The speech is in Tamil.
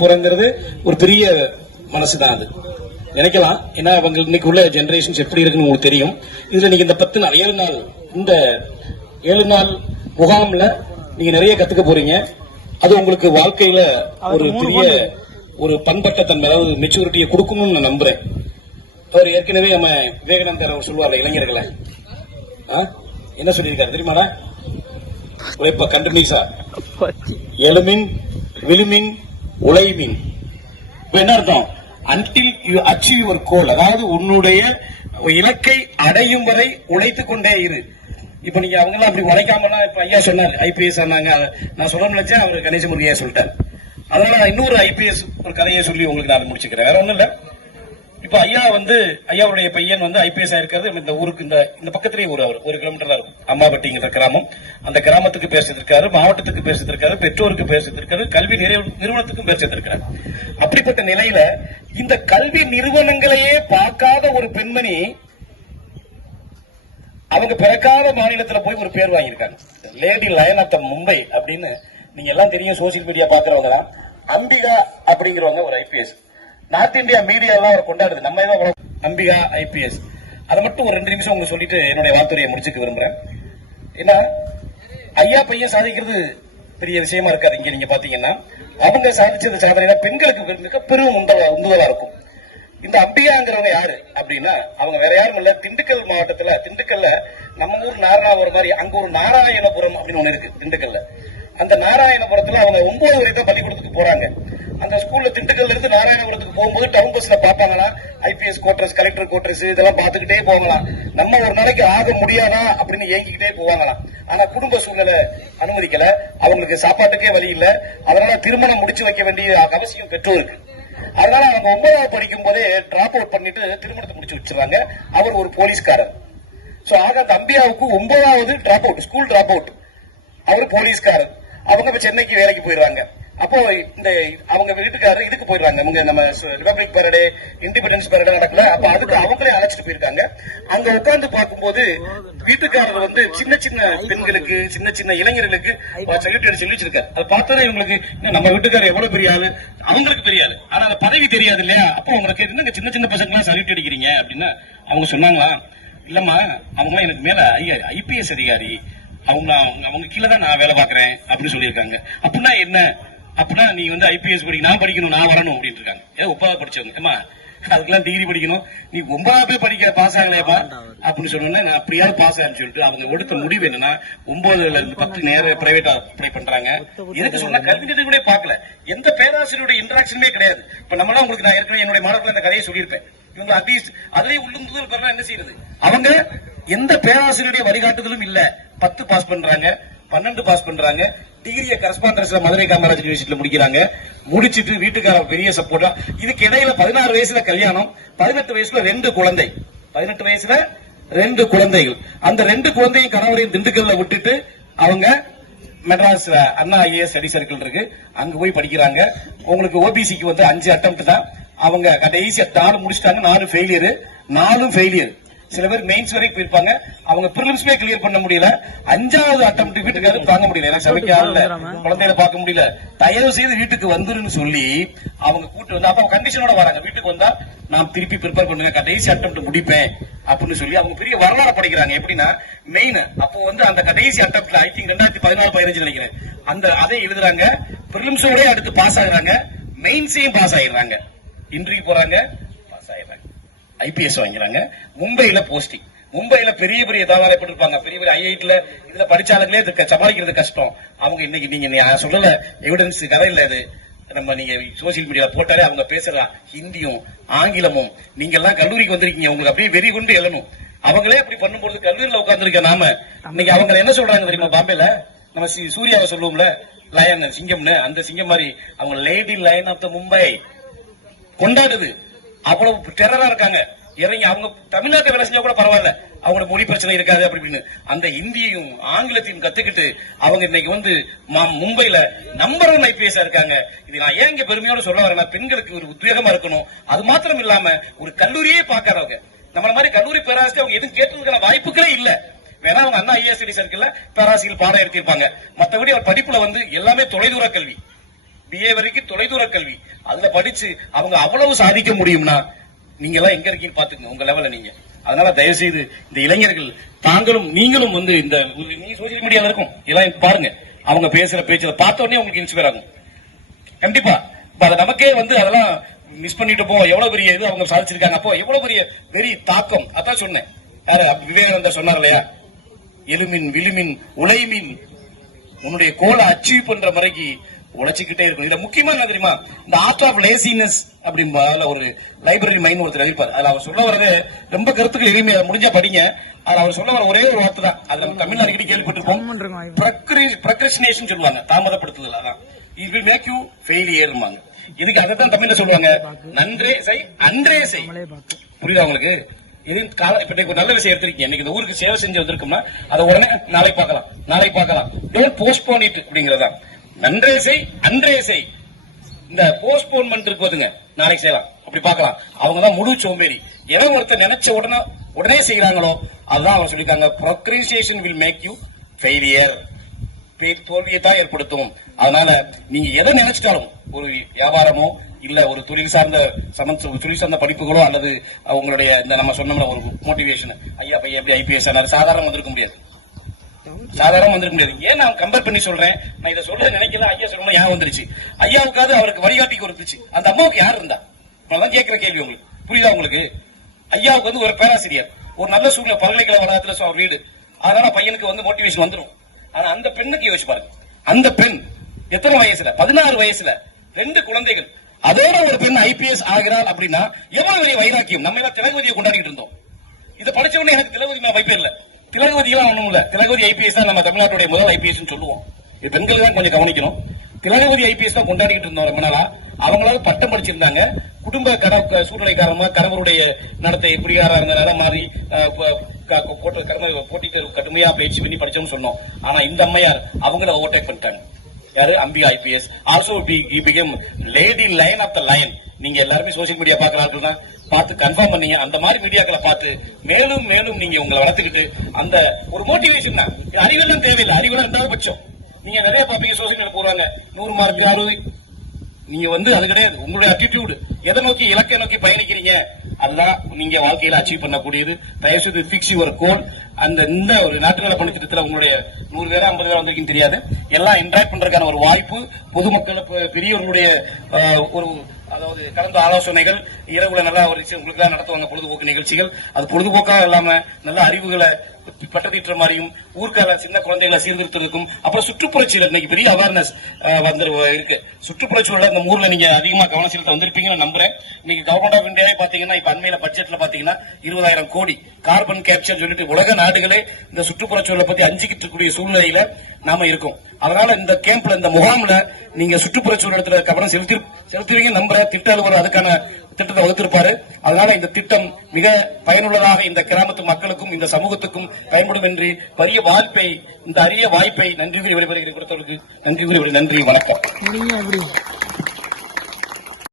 போறங்கிறது ஒரு பெரிய மனசுதான். அது நினைக்கலாம். ஏன்னா அவங்க இன்னைக்கு உள்ள ஜெனரேஷன்ஸ் எப்படி இருக்குன்னு உங்களுக்கு தெரியும். இதுல நீங்க இந்த 7 நாள் முகாம்ல நீங்க நிறைய கத்துக்க போறீங்க. அது உங்களுக்கு வாழ்க்கையில ஒரு பெரிய ஒரு பண்பட்ட தன்மை, அதாவது மெச்சூரிட்டியை கொடுக்கணும்னு நான் நம்புறேன். அவர் ஏற்கனவே நம்ம விவேகானந்தர் அவர் சொல்லுவார்ல, இளைஞர்களை என்ன சொல்லியிருக்காரு தெரியுமாடா? உழைப்ப கண்டினியூஸா எழுமின் விழுமின் உழைமின். என்ன அர்த்தம்? Until you achieve your goal, அதாவது உன்னுடைய இலக்கை அடையும் வரை உழைத்துக் கொண்டே இரு. இப்ப நீங்க அவங்க எல்லாம் அப்படி உழைக்காமலாம், இப்ப ஐயா சொன்னார் ஐபிஎஸ் ஆனாங்க, நான் சொல்ல நினைச்சேன், அவர் கணேசமுருகையா சொல்லிட்டார். அதனால நான் இன்னொரு ஐபிஎஸ் ஒரு கதையை சொல்லி உங்களுக்கு நான் முடிச்சுக்கிறேன். வேற ஒண்ணும் இல்ல. இப்ப ஐயாவுடைய பையன் ஐபிஎஸ் ஆயிருக்காரு. இந்த ஊருக்கு இந்த பக்கத்திலேயே ஊர், அவர் 1 கிலோமீட்டர் தான் இருக்கும், அம்மாபட்டிங்கிற கிராமம். அந்த கிராமத்துக்கு பேர் சேர்த்திருக்காரு, மாவட்டத்துக்கு பேர் சேர்த்திருக்காரு, பெற்றோருக்கு பேர் சேர்த்திருக்காரு, கல்வி நிறுவனத்துக்கும் பேர் சேர்த்திருக்காரு. அப்படிப்பட்ட நிலையில இந்த கல்வி நிறுவனங்களையே பார்க்காத ஒரு பெண்மணி அவங்க பிறக்காத மாநிலத்தில் போய் ஒரு பேர் வாங்கியிருக்காங்க. Lady lion of the Mumbai அப்படின்னு நீங்க எல்லாம் தெரியும், சோசியல் மீடியா பாக்குறவங்க தான். அம்பிகா அப்படிங்கிறவங்க ஒரு ஐபிஎஸ். நார்த் இந்தியா மீடியா எல்லாம் அவர் கொண்டாடுது, நம்ம அம்பிகா ஐபிஎஸ். அதை மட்டும் ஒரு 2 நிமிஷம் உங்களுக்கு சொல்லிட்டு என்னுடைய வார்த்தையை முடிச்சுக்க விரும்புறேன். ஏன்னா ஐயா பையன் சாதிக்கிறது பெரிய விஷயமா இருக்காது. இங்க நீங்க பாத்தீங்கன்னா அவங்க சாதிச்சது சாதனை பெண்களுக்கு மிக பெரும் உந்துதலா இருக்கும். இந்த அம்பிகாங்கிறவங்க யாரு அப்படின்னா, அவங்க வேற யாரும் இல்ல, திண்டுக்கல் மாவட்டத்துல, திண்டுக்கல்ல நம்ம ஊர் நாராயணபுரம் மாதிரி அங்க ஒரு நாராயணபுரம் அப்படின்னு ஒண்ணு இருக்கு திண்டுக்கல்ல. அந்த நாராயணபுரத்துல அவங்க 9 வரை தான் பள்ளிக்கூடத்துக்கு போறாங்க. அந்த ஸ்கூல்ல திண்டுக்கல்ல இருந்து நாராயணபுரத்துக்கு போகும்போது டவுன் பஸ்ல பாப்பாங்களா ஐபிஎஸ் கோட்டர்ஸ், கலெக்டர் கோட்டர்ஸ் இதெல்லாம் பாத்துக்கிட்டே போகலாம். நம்ம ஒரு நாளைக்கு ஆக முடியாதா அப்படின்னு ஏங்கிக்கிட்டே போவாங்களாம். ஆனா குடும்ப சூழ்நிலை அனுமதிக்கல, அவங்களுக்கு சாப்பாட்டுக்கே வழி இல்ல. அதனால திருமணம் முடிச்சு வைக்க வேண்டிய அவசியம் பெற்றோருக்கு. அதனால அவங்க 9வது படிக்கும் போதே டிராப் அவுட் பண்ணிட்டு திருமணத்தை முடிச்சு வச்சிருக்காங்க. அவர் ஒரு போலீஸ்காரர். சோ ஆக அந்த அம்பியாவுக்கு 9வது drop out, school drop out. அவர் போலீஸ்காரர். அவங்க இப்ப சென்னைக்கு வேலைக்கு போயிடுறாங்க. அப்போ இந்த அவங்க வீட்டுக்காரர் இதுக்கு போயிடுறாங்க, நம்ம ரிபப்ளிக் பரேடு, இண்டிபெண்டன்ஸ் பரேடு நடக்கல. அப்ப அதுக்கு அவங்களே அழைச்சிட்டு போயிருக்காங்க. அங்க உட்கார்ந்து பார்க்கும்போது வீட்டுக்காரர் சின்ன சின்ன பெண்களுக்கு, சின்ன சின்ன இளைஞர்களுக்கு சல்யூட் சொல்லி வச்சிருக்காரு. அதை பார்த்தா இவங்களுக்கு நம்ம வீட்டுக்காரர் எவ்வளவு பெரிய ஆளு, அவங்களுக்கு பெரிய ஆளு, ஆனா அந்த பதவி தெரியாது இல்லையா? அப்போ அவங்களுக்கு என்னங்க சின்ன சின்ன பசங்க எல்லாம் சல்யூட் அடிக்கிறீங்க அப்படின்னு அவங்க சொன்னாங்களா? இல்லம்மா, அவங்க எனக்கு மேல ஐபிஎஸ் அதிகாரி, அவங்க கீழே தான் நான் வேலை பாக்குறேன் அப்படின்னு சொல்லியிருக்காங்க. அப்படின்னா என்ன? அப்படின்னா நீ ஐபிஎஸ் நான் படிக்கணும், நான் வரணும் அப்படின்னு இருக்காங்க. 9வது படிச்சவங்க, அதுக்கெல்லாம் டிகிரி படிக்கணும், நீ 9வது படிக்க பாஸ் ஆகலையப்பா அப்படின்னு சொன்னோன்னா நான் அப்படியாவது பாஸ் ஆகுன்னு சொல்லிட்டு அவங்க எடுத்த முடிவு என்னன்னா 9ல இருந்து 10 நேரம் பிரைவேட்டா அப்ளை பண்றாங்க. எதுக்கு சொன்னா கல்வி நிதி கூட பாக்கல, எந்த பேராசிரியருடைய இன்டராக்ஷனுமே கிடையாது. இப்ப நம்மளாம் உங்களுக்கு நான் ஏற்கனவே என்னுடைய மாணவர்கள் அந்த கதையை சொல்லியிருப்பேன். இவங்க அட்லீஸ்ட் அதுலயே உள்ளுந்துதல் பெறலாம். என்ன செய்யறது? அவங்க எந்த பேராசிரியருடைய வழிகாட்டுதலும் இல்ல. 10 பாஸ் பண்றாங்க, 12 பாஸ் பண்றாங்க, டிகிரியை கரஸ்பாண்டன்ஸ்ல மதுரை காமராஜ் யூனிவர்சிட்டியில முடிக்கிறாங்க. முடிச்சிட்டு வீட்டுக்கார பெரிய சப்போர்ட்டா. இதுக்கு இடையில 16 வயசுல கல்யாணம், 18 வயசுல 2 குழந்தை, 18 வயசுல 2 குழந்தைகள். அந்த 2 குழந்தையும் கணவரையும் திண்டுக்கல்ல விட்டுட்டு அவங்க மெட்ராஸ் அண்ணா ஐஏஎஸ் ஸ்டடி சர்க்கிள் இருக்கு, அங்க போய் படிக்கிறாங்க. உங்களுக்கு ஓபிசிக்கு 5 அட்டெம்ப்ட் தான். அவங்க கடைசி 4 முடிச்சிட்டாங்க, 4 ஃபெயிலியர், 4 ஃபெயிலியர். சில பேர் மெயின்ஸ் வரைக்கும் போயிருப்பாங்க, அவங்க பிரிலிம்ஸ்மே கிளியர் பண்ண முடியல. 5வது அட்டெம்ப்ட் வீட்டுக்காரர் தாங்க முடியல, எனக்கு சமைக்க ஆகல, குழந்தைகளை பார்க்க முடியல, தயவு செய்து வீட்டுக்கு வந்துருன்னு சொல்லி அவங்க கூட்டு அப்ப கண்டிஷனோட வராங்க. வீட்டுக்கு வந்தா நான் திருப்பி ப்ரிப்பேர் பண்ணுங்க, கடைசி அட்டெம்ப்ட் முடிப்பேன் அப்படின்னு சொல்லி அவங்க பெரிய வரலாறு படிக்கிறாங்க. எப்படின்னா மெயின் அப்போ அந்த கடைசி அட்டெம்ப்ட்ல ஐ திங்க் 2014-15 நினைக்கிறேன், அதை எழுதுறாங்க. பிரிலிம்ஸோட அடுத்து பாஸ் ஆகுறாங்க, மெயின்ஸையும் பாஸ் ஆயிடுறாங்க, இன்டர்வியூ போறாங்க, பாஸ் ஆயிடுறாங்க, ஐபிஎஸ் வாங்கிறாங்க. மும்பையில போஸ்டிங். மும்பையில பெரிய பெரிய இருப்பாங்க, பெரிய பெரிய ஐஐடில இதுல படிச்சாலுங்களே சமாளிக்கிறது கஷ்டம். அவங்க இன்னைக்கு நீங்க சொல்லல, எவிடன்ஸ் கதை இல்ல இது, நம்ம நீங்க சோசியல் மீடியால போட்டாலே அவங்க பேசலாம் ஹிந்தியும் ஆங்கிலமும். நீங்க எல்லாம் கல்லூரிக்கு வந்திருக்கீங்க, உங்களுக்கு அப்படியே வெறி கொண்டு எழணும். அவங்களே அப்படி பண்ணும்போது கல்லூரியில உட்கார்ந்துருக்க நாம இன்னைக்கு அவங்க என்ன சொல்றாங்க தெரியுமா? பாம்பேல நம்ம சூர்யாவை சொல்லுவோம்ல, லயன் சிங்கம்னு, அந்த சிங்கம் மாதிரி அவங்க lady lion of the Mumbai கொண்டாடுது. அவ்வளவு டெரரா இருக்காங்க. இறங்கி அவங்க தமிழ்நாட்டை வேலை செஞ்சா கூட பரவாயில்ல, அவங்களோட மொழி பிரச்சனை இருக்காது அப்படின்னு அந்த ஹிந்தியும் ஆங்கிலத்தையும் கத்துக்கிட்டு அவங்க இன்னைக்கு மும்பைல நம்பர் 1 ஐபிஎஸ் இருக்காங்க. இது நான் ஏன் இங்க பெருமையோட சொல்ல வரேன், பெண்களுக்கு ஒரு உத்வேகமா இருக்கணும். அது மாத்திரம் இல்லாம ஒரு கல்லூரியே பாக்காதவங்க, நம்மள மாதிரி கல்லூரி பேராசிரியர் அவங்க எதுவும் கேட்டதுக்கான வாய்ப்புகளே இல்ல. வேணா அவங்க அண்ணா ஐஏஎஸ் சர்க்கிள்ல பேராசிரியர் பாடம் எடுத்திருப்பாங்க, மற்றபடி அவர் படிப்புல எல்லாமே தொலைதூர கல்வி. BA வரைக்கும் தொலைதூர கல்வி அதுல படிச்சு அவங்க அவ்வளவு சாதிக்க முடியும்னா நீங்க எல்லாம் எங்க இருக்கீங்கன்னு பாத்துக்கங்க உங்க லெவல்ல நீங்க. அதனால தயவு செய்து இந்த இளைஞர்கள் நீங்களும் வந்து இந்த நீ சோசியல் மீடியால இருக்கும் எல்லாம் பாருங்க, அவங்க பேசுற பேச்சுல பார்த்த உடனே உங்களுக்கு இன்ஸ்பயர் ஆகும் கண்டிப்பா. அதை நமக்கே வந்து அதெல்லாம் மிஸ் பண்ணிட்டு போ எவ்வளவு பெரிய இது அவங்க சாதிச்சிருக்காங்க, அப்போ எவ்வளவு பெரிய வெறி தாக்கம். அதான் சொன்னேன், விவேகானந்தர் சொன்னார் இல்லையா, எழுமின் விழுமின் உழைமின் உன்னுடைய கோலை அச்சீவ் பண்ற முறைக்கு உழைச்சிக்கிட்டே இருக்கும். இதுல முக்கியமா என்ன தெரியுமா, இந்த ஆர்ட் ஆஃப் லேசினஸ் அப்படின்பா ஒரு லைப்ரரி மைண்ட் ஒருத்தர் எழுப்பார். அதுல அவர் சொல்ல வரது ரொம்ப கருத்துக்கு எளிமையா முடிஞ்சா படிங்க. அதுல அவர் சொல்ல வர ஒரே ஒரு வார்த்தை தான், அது நம்ம தமிழ்ல அடிக்கடி கேள்விப்பட்டிருப்போம், ப்ரொக்ரஸ்டினேஷன் சொல்லுவாங்க, தாமதப்படுத்துதல். அதான் இட் வில் மேக் யூ ஃபெயிலியர்மாங்க. இதுக்கு அதைத்தான் தமிழ்ல சொல்லுவாங்க, நன்றே செய் அன்றே செய். புரியுதா உங்களுக்கு? இப்ப நல்ல விஷயம் எடுத்திருக்கீங்க, இன்னைக்கு இந்த ஊருக்கு சேவை செஞ்சு வந்திருக்கோம்னா அதை உடனே நாளைக்கு பார்க்கலாம் டோன்ட் போஸ்ட்போன் இட் அப்படிங்கறதா. நன்றே செய் அன்றே செய். இந்த போஸ்ட்போன்மெண்ட் இருக்கு போதுங்க, நாளைக்கு செய்யலாம் அப்படி பார்க்கலாம். அவங்க தான் முழு சோம்பேறி. எவன் ஒருத்தர் நினைச்ச உடனே செய்யறாங்களோ அதுதான் அவர் சொல்லிருக்காங்க, procrastination will make you failure. தோல்வியை தான் ஏற்படுத்தும். அதனால நீங்க எதை நினைச்சிட்டாலும், ஒரு வியாபாரமோ இல்ல ஒரு தொழில் சார்ந்த படிப்புகளோ அல்லது உங்களுடைய இந்த நம்ம சொன்னோம்னா ஒரு மோட்டிவேஷன், ஐயா பையன் எப்படி IPS ஆனாரு, சாதாரண வந்திருக்க முடியாது. ஏன் நான் கம்பேர் பண்ணி சொல்றேன், நான் இதை சொல்ல நினைக்கல, ஐயா சொல்லணும் ஞாபகம் வந்துருச்சு. ஐயாவுக்காவது அவருக்கு வழிகாட்டிக்கு இருந்துச்சு, அந்த அம்மாவுக்கு யார் இருந்தா? நான் கேட்கிற கேள்வி உங்களுக்கு புரியுதா? உங்களுக்கு ஐயாவுக்கு வந்து ஒரு பேராசிரியர், ஒரு நல்ல சூழ்நிலை, பல்கலைக்கழக வளாகத்துல வீடு, அதனால பையனுக்கு வந்து மோட்டிவேஷன் வந்துடும். ஆனா அந்த பெண்ணுக்கு யோசிச்சு பாருங்க, அந்த பெண் எத்தனை வயசுல, 16 வயசுல 2 குழந்தைகள், அதோட ஒரு பெண் IPS ஆகிறாள் அப்படின்னா எவ்வளவு பெரிய வைராக்கியம். நம்ம எல்லாம் திலகவதியை கொண்டாடிட்டு இருந்தோம். இதை படிச்ச உடனே எனக்கு திலகவதி மேல வைப்பே இல்ல, திலகவதி எல்லாம் ஒண்ணும் இல்ல. திலகவதி IPS தான் நம்ம தமிழ்நாட்டுடைய முதல் IPS சொல்லுவோம். இது பெண்கள் தான் கொஞ்சம் கவனிக்கணும். திலகவதி IPS தான் கொண்டாடிட்டு இருந்தோம் ரொம்ப நாளா. அவங்களால பட்டம் படிச்சிருந்தாங்க, குடும்ப சூழ்நிலை காரணமா கணவருடைய நடத்தை குடிகாரா இருந்தனால மாறி போட்டி தேர்வு கடுமையா பயிற்சி பண்ணி படிச்சோம்னு சொன்னோம். ஆனா இந்த அம்மையார் அவங்கள ஓவர்டேக் பண்ணிட்டாங்க. யாரு? Ambika IPS. Also become lady line of the line. நீங்க எல்லாருமே சோசியல் மீடியா பாக்குறாங்கன்னா பார்த்து கன்ஃபார்ம் பண்ணீங்க. அந்த மாதிரி மீடியாக்களை பார்த்து மேலும் மேலும் நீங்க உங்களை வளர்த்துக்கிட்டு அந்த ஒரு மோட்டிவேஷன் தான். அறிவெல்லாம் தேவையில்லை, அறிவெல்லாம் இருந்தாலும் பட்சம். நீங்க நிறைய பாப்பீங்க சோசியல் மீடியா போடுறாங்க 100 மார்க் 60. நீங்க வந்து அது கிடையாது. உங்களுடைய அட்டிடியூட் எதை நோக்கி, இலக்கை நோக்கி பயணிக்கிறீங்க, அதுதான் நீங்க வாழ்க்கையில அச்சீவ் பண்ணக்கூடியது. தயவுசெய்து ஃபிக்ஸ் யுவர் கோல். இந்த ஒரு நாட்டுநல பணித்திட்டத்தில் உங்களுடைய 100 பேரா 50 பேரா வந்திருக்குன்னு தெரியாது, எல்லாம் இன்டராக்ட் பண்றதுக்கான ஒரு வாய்ப்பு, பொதுமக்கள் பெரியவர்களுடைய ஒரு அதாவது கலந்த ஆலோசனைகள், இரவுல நல்லா ஒரு உங்களுக்கு தான் நடத்துவாங்க பொழுதுபோக்கு நிகழ்ச்சிகள். அது பொழுதுபோக்காக இல்லாம நல்ல அறிவுகளை பட்டதீற்ற மாதிரியும் ஊர்க்கால சின்ன குழந்தைகளை சீர்திருத்ததுக்கும், அப்புறம் சுற்றுப்புறச்சூழல் இன்னைக்கு பெரிய அவேர்னஸ் இருக்கு. சுற்றுப்புறச்சூழல் இந்த ஊர்ல நீங்க அதிகமா கவனம் செலுத்த வந்திருப்பீங்கன்னு நம்புறேன். இன்னைக்கு கவர்மெண்ட் ஆஃப் இந்தியாவே பாத்தீங்கன்னா இப்ப அண்மையில பட்ஜெட்ல பாத்தீங்கன்னா 20,000 கோடி கார்பன் கேப்சர் சொல்லிட்டு உலக நாடுகளே இந்த சுற்றுப்புறச்சூழலை பத்தி அஞ்சுக்கிட்டு இருக்கக்கூடிய சூழ்நிலையில நாம இருக்கோம். அதனால இந்த கேம்ப்ல, இந்த முகாம்ல நீங்க சுற்றுப்புறச்சூழலத்துல கவனம் செலுத்துவீங்க நம்புற திட்ட அலுவலர் அதுக்கான திட்டத்தை வகுத்திருப்பாரு. அதனால இந்த திட்டம் மிக பயனுள்ளதாக இந்த கிராமத்து மக்களுக்கும் இந்த சமூகத்துக்கும் பயன்படும் என்று பெரிய வாய்ப்பை, இந்த அரிய வாய்ப்பை நன்றி கூறி விடைபெறுகிறேன். நன்றி கூறி நன்றி, வணக்கம்.